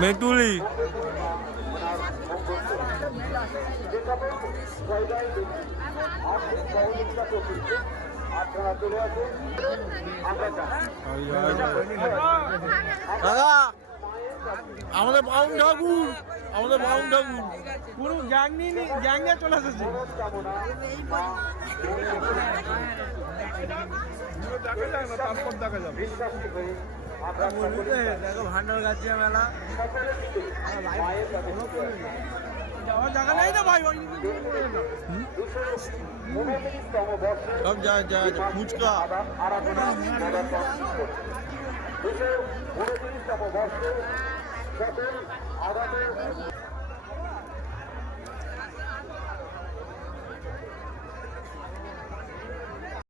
মেটুলি আমাদের বাউন ঠাকুর পুরো গ্যাং নিয়ে চলে এসেছে। দেখা যায় না, তারপর দেখা যাবে। দেখো ভান্ডার গাছিয়া মেলা যাওয়ার জায়গা নেই না ভাই, সব যা ফুচকা